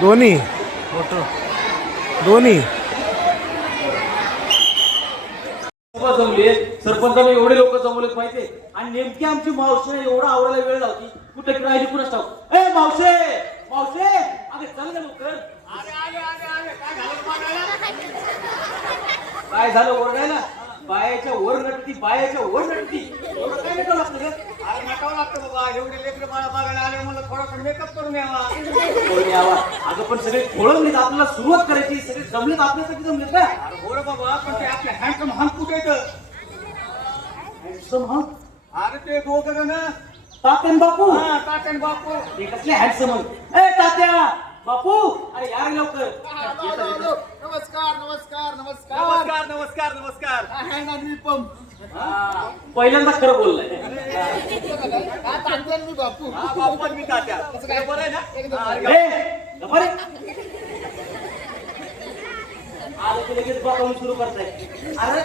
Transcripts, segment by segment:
दोन्ही दोन्ही जमले सरपंचाला एवढे लोक जमवलेत माहितीये आणि नेमकी आमची मावशी एवढा आवरायला वेळ लावती कुठे राहिली कुणाच ठाऊक. ए मावशे मावशे अरे चल ना लवकर. काय झालं ओरडायला बायाच्या वर नटती बायाच्या वर नटती एवढं काय नटावं लागतं ग. अरे नटावं लागतं बाबा एवढे लेकरं मला बघायला आले मला थोडासा मेकअप करून यावा. करून यावा अगं पण सगळे खोळंबलीत आपल्याला सुरुवात करायची सगळे जमलेत आपल्यासाठी जमलेत का. अरे बोल बाबा पण ते आपल्या हँडसम हंक कुठे येतं. हँडसम हा अरे ते दोघं जण तात्यान बापू हा तात्यान बापू हे कसले हँडसम ए तात्या बापू अरे यार लवकर. नमस्कार नमस्कार नमस्कार नमस्कार नमस्कार नमस्कार हँड आणि पंप पहिल्यांदा खरं बोललाय. तात्यान मी बापू हा बापू पण मी तात्या बरं आहे ना. ए, गप्पा रे. आज ते लगेच बतावून सुरू करताय. अरे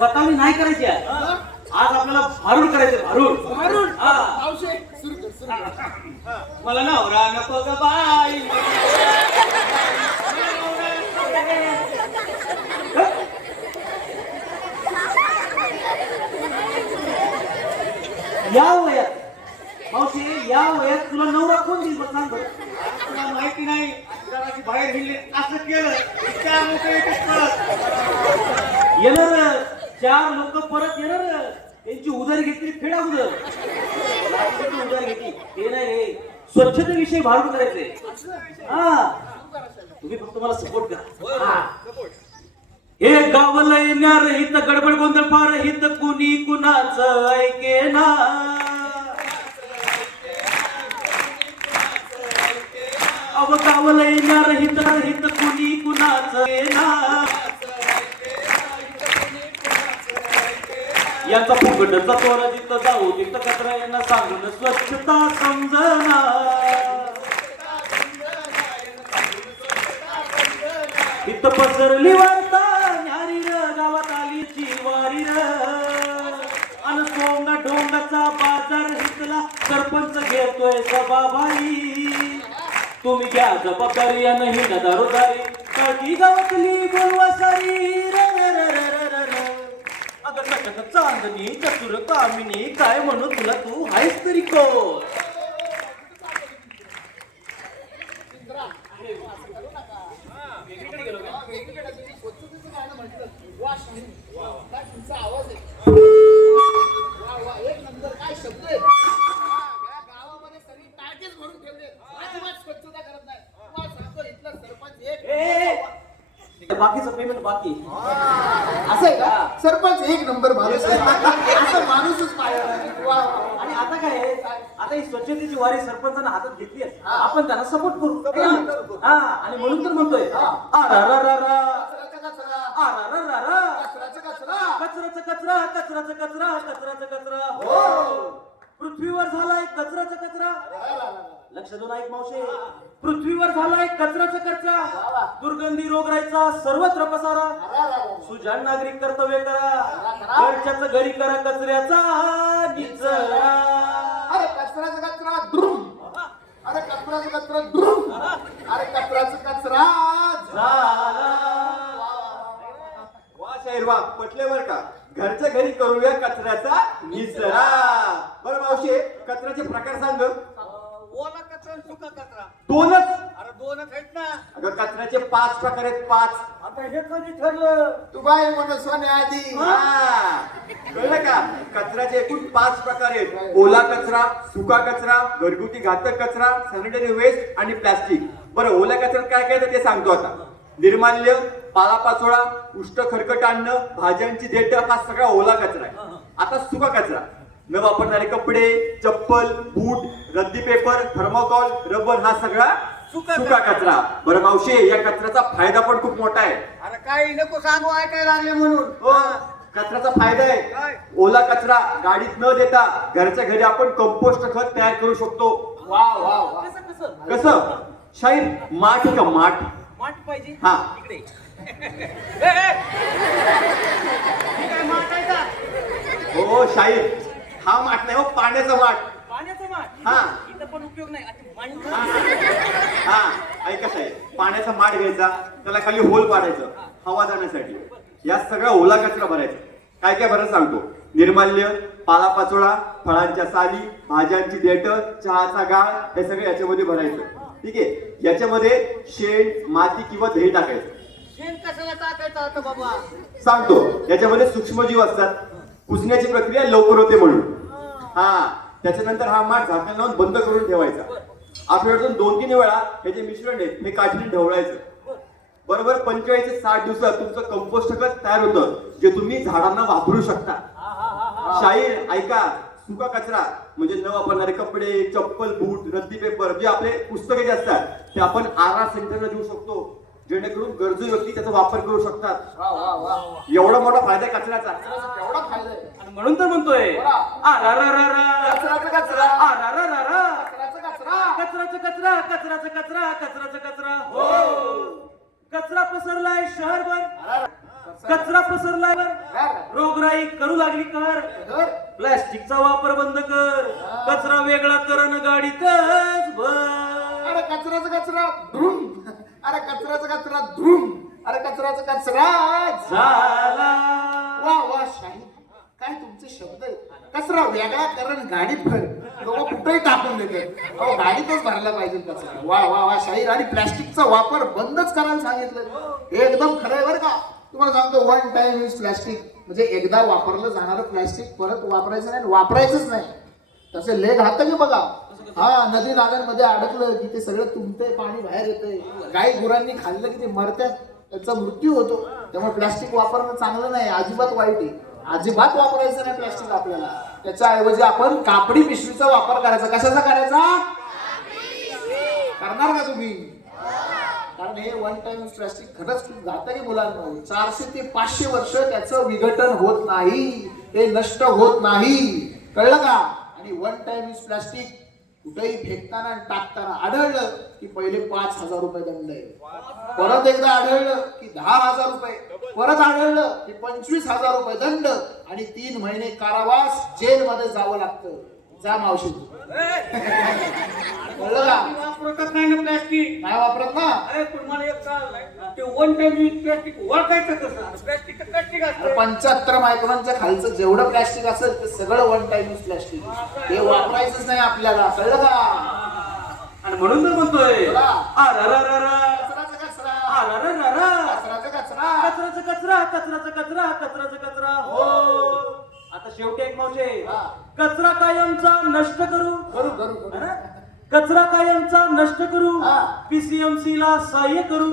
बतावणी नाही करायची आज आपल्याला भारूड करायचं भारूड मारून हा. मावशे सुरू कर सुरू कर. मला नवरा नको ग बाई. या वयात मावशी या वयात तुला नवरा कोण देईल बघ सांग बरं. तुला माहिती नाही जराशी बाहेर हिंडले असं केलं चार लोक एकच परत येणार चार लोक परत येणार त्यांची उधारी घेतली फेडा उधर उधार घेतली ते नाही रे स्वच्छतेविषयी भारूड करायचंय. हा तुम्ही फक्त मला सपोर्ट करा. हे गावला येणार हित गडबड गोंधळ फार हित कुणी कुणाच ऐके ना. अव गावला येणार हित हित कुणी कुणाच ना. यांचा फुगडचा तोरा जिथं जाऊ तिथं कचरा यांना सांगून स्वच्छता समजना. इथं पसरली वार्ता न्यारी र गावात आली चिवारी र अन सोंगा डोंगाचा बाजार हितला सरपंच घेतोय सभाबाई. तुम्ही घ्या जबाबदारी या नाही ना दारोदारी काळकी गावातली बोलवा सारी र र र र र र. अगं नटक चांदणी चतुर कामिनी काय म्हणू तुला तू आहेस तरी कोण. एक नंबर काय शब्द आहे. गावामध्ये सगळी टाकेच भरून ठेवले अजिबात स्वच्छता करत नाही. तुम्हाला सांगतो इथला सरपंच एक बाकीचं पेमेंट बाकी असं आहे का. सरपंच एक नंबर माणूस आहे. असं माणूसच पाहिजे. आणि आता काय आहे? आता ही स्वच्छतेची वारी सरपंचानं हातात घेतली आहे आपण त्यांना सपोर्ट करू. हा आणि म्हणून तर म्हणतोय कचराचा कचरा कचराचा कचरा कचराचा कचरा हो. पृथ्वीवर झालाय कचराचा कचरा. लक्ष देऊन ऐक मावशे पृथ्वीवर झालाय कचराचा कचरा. दुर्गंधी रोगराईचा सर्वत्र पसारा. सुजाण नागरिक कर्तव्य करा घरच्याच घरी करा कचऱ्याचा निचरा. अरे कचराचा कचरा द्रुम. अरे कचराचा कचरा द्रुम. अरे कचराचा कचरा झाला. वा शाहीर वा पटले बर का. घरच्या घरी करूया कचऱ्याचा निचरा. बरं मावशी कचऱ्याचे प्रकार सांग. ओला कचरा आणि सुका कचरा दोनच. अरे दोनच आहेत ना. अगं कचऱ्याचे 5 प्रकार आहेत 5. आता हे कधी ठरलं. तू बाय म्हणून सोने आधी हा कळलं का. कचऱ्याचे एकूण 5 प्रकार आहेत. ओला कचरा सुका कचरा घरगुती घातक कचरा सॅनिटरी वेस्ट आणि प्लास्टिक. बरं ओल्या कचऱ्यात काय काय ते सांगतो आता. निर्माल्य पालापाचोळा उष्ट खरकट अन्न भाज्यांची देठ हा सगळा ओला कचरा आहे. आता सुका कचरा न वापरणारे कपडे चप्पल बूट रद्दी पेपर थर्मोकॉल रबर हा सगळा सुका कचरा. बरं मावशी या कचऱ्याचा फायदा पण खूप मोठा आहे. अरे काही नको सांगू ऐकायला लागले म्हणून. हो कचऱ्याचा फायदा आहे. काय? ओला कचरा गाडीत न देता घरच्या घरी आपण कंपोस्ट खत तयार करू शकतो. वा वा वा. कसं शाहीर माठ आहे का माठ. माठ पाहिजे हा इकडे. हो शाहीर हा माठ नाही हो पाण्याचा माठ. पाण्याचं माठ हा. इथं पण उपयोग नाही आता मांडू. हा ऐका साहेब, पाण्याचा माठ घ्यायचा, त्याला खाली होल पाडायचं हवा जाण्यासाठी. या सगळा ओला कचरा भरायचा. काय काय बरं सांगतो. निर्माल्य, पालापाचोळा, फळांच्या साली, भाज्यांची देठ, चहाचा गाळ, हे सगळं याच्यामध्ये भरायचं. ठीक आहे. याच्यामध्ये शेण, माती किंवा दही टाकायचं. शेण कशाला टाकायचं आता बाबा? सांगतो. याच्यामध्ये सूक्ष्मजीव असतात, कुजण्याची प्रक्रिया लवकर होते म्हणून. हा त्याच्यानंतर हा माठ झाकण लावून बंद करून ठेवायचा. आठवड्यातून 2-3 वेळा हे जे मिश्रण आहे हे काठीने ढवळायचं. बरोबर 45 ते 60 दिवसात तुमचं कंपोस्ट खत तयार होतं, जे तुम्ही झाडांना वापरू शकता. शाहीर ऐका, सुका कचरा म्हणजे न वापरणारे कपडे, चप्पल, बूट, रद्दी पेपर, जे आपले पुस्तके जे असतात ते आपण आर सेंटरला देऊ शकतो, जेणेकरून गरजू व्यक्ती त्याचा वापर करू शकतात. वा वा वा, एवढा मोठा फायदा आहे कचऱ्याचा. केवढा फायदा आहे. आणि म्हणून तर म्हणतोय कचराचा कचरा, कचराचा कचरा. कचराचा कचरा, कचराचा कचरा, कचराचा कचरा. हो, कचरा पसरलाय शहरभर, कचरा पसरलाय रोगराई करू लागली कहर. प्लास्टिकचा वापर बंद कर, कचरा वेगळा कर अन गाडीतच भर. अरे कचराचा कचरा धूम, अरे कचराचा कचरा धूम, अरे कचराचा कचरा झाला. वा वा शाही, काय तुमचे शब्द आहेत. कचरा वेगळा करण गाडीत भर, लोक कुठेही टाकून देतात. अहो गाडीतच भरला पाहिजे कचरा. वा वा वा शाहीर. आणि प्लास्टिकचा वापर बंदच करायला सांगितलं. हे एकदम खरं आहे बरं का. तुम्हाला सांगतो, वन टाइम यूज प्लास्टिक म्हणजे एकदा वापरलं जाणारं प्लास्टिक परत वापरायचं नाही, वापरायचंच नाही. तसे लय घातक आहे बघा. हा नदी नाल्यांमध्ये अडकलं की ते सगळं तुमतंय, पाणी बाहेर येतंय. गाई गुरांनी खाल्लं की ते मरतात, त्यांचा मृत्यू होतो. त्यामुळे प्लास्टिक वापरणं चांगलं नाही, अजिबात वाईट आहे. अजिबात वापरायचं नाही प्लास्टिक आपल्याला. त्याच्याऐवजी आपण कापडी पिशवीचा वापर करायचा. कशाचा करायचा? करणार का तुम्ही? कारण हे वन टाइम प्लास्टिक खरंच खूप घातक आहे मुलांना. 400 ते 500 वर्ष त्याचं विघटन होत नाही, ते नष्ट होत नाही. कळलं का? आणि वन टाइम यूज प्लास्टिक कुठेही फेकताना आणि टाकताना आढळलं की पहिले 5,000 रुपये दंड आहे. परत एकदा आढळलं की 10,000 रुपये, परत आढळलं की 25,000 रुपये दंड आणि 3 महिने कारावास, जेलमध्ये जावं लागतं. जा मावशी. कळलं का? वापरतच नाही ना प्लास्टिक. नाही वापरत ना. अरे पण मला एक कळलंय, ते वन टाइम यूज प्लास्टिक ओळखायचं कसं? प्लास्टिक प्लास्टिक असतं. 75 मायक्रॉनच्या खालचं जेवढं प्लास्टिक असेल ते सगळं वन टाइम यूज प्लास्टिक. हे वापरायचंच नाही आपल्याला. कळलं का? आणि म्हणून तर म्हणतोय बोला. आरारारारा, कचराचा कचरा, आरारारारा, कचराचा कचरा. कचराचा कचरा, कचराचा कचरा, कचराचा कचरा. हो, आता शेवटी एक मावशे, हा. कचरा कायमचा नष्ट करू. करू करू करू. है ना? कचरा कायमचा नष्ट करू, हा. PCMC ला सहाय्य करू,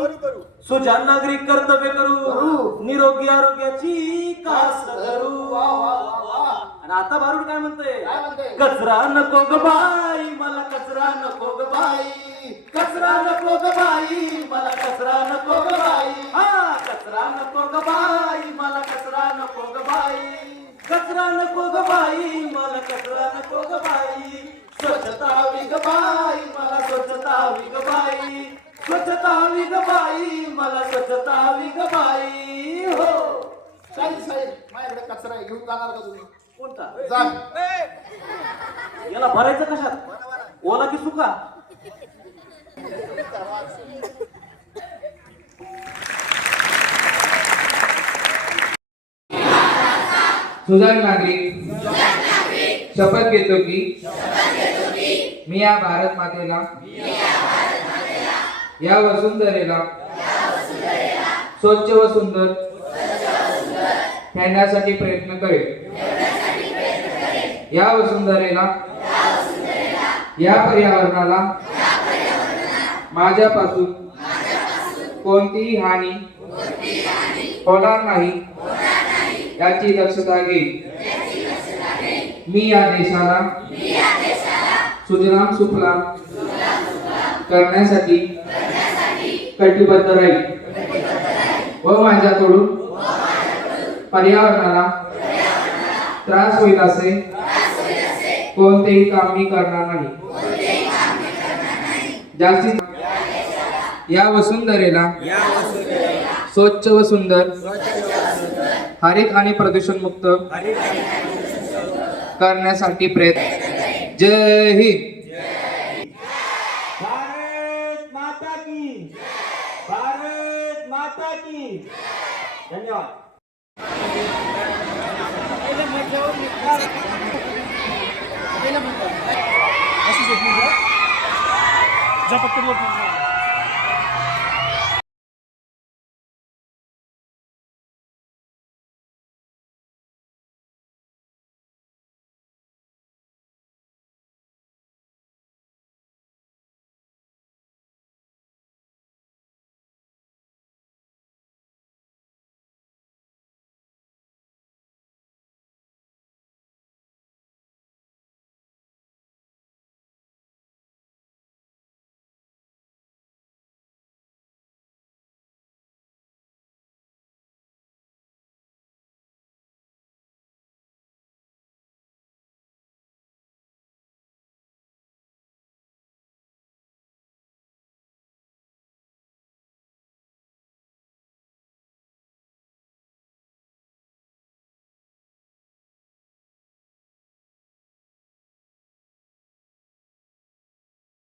सुजाण नागरिक कर्तव्य करू, करू. निरोगी आरोग्याची कास करू. वा वा वा वा. आणि आता भारूड काय म्हणतोय? काय म्हणते? कचरा नको ग बाई, मला कचरा नको ग बाई, कचरा नको ग बाई, मला कचरा नको ग बाई. हा, कचरा नको ग बाई, मला कचरा नको ग बाई, कचरा नको ग बाई, मला कचरा नको ग बाई. स्वच्छता हवी ग बाई, मला स्वच्छता हवी ग बाई, स्वच्छता हवी ग बाई, मला स्वच्छता हवी ग बाई. हो, साहेब साहेब, माझ्याकडे कचरा आहे, घेऊन जाणार का तुम्ही? कोणता? जा. याला भरायचं कशात? ओला की सुका? सुजाण नागरिक शपथ घेतो की मी या भारत मातेला, या वसुंधरेला स्वच्छ व सुंदर ठेवण्यासाठी प्रयत्न करेल. या वसुंधरेला, या पर्यावरणाला माझ्यापासून कोणतीही हानी होणार नाही याची दक्षता घेईल. मी या देशाला सुजलाम सुफलाम करण्यासाठी कटिबद्ध राहील व माझ्याकडून पर्यावरणाला त्रास होईल असे कोणतेही काम मी करणार नाही. जास्तीत या वसुंधरेला स्वच्छ व सुंदर, हरित आणि प्रदूषण मुक्त करण्यासाठी प्रयत्न. जय हिंद. धन्यवाद. जा पटकन वर.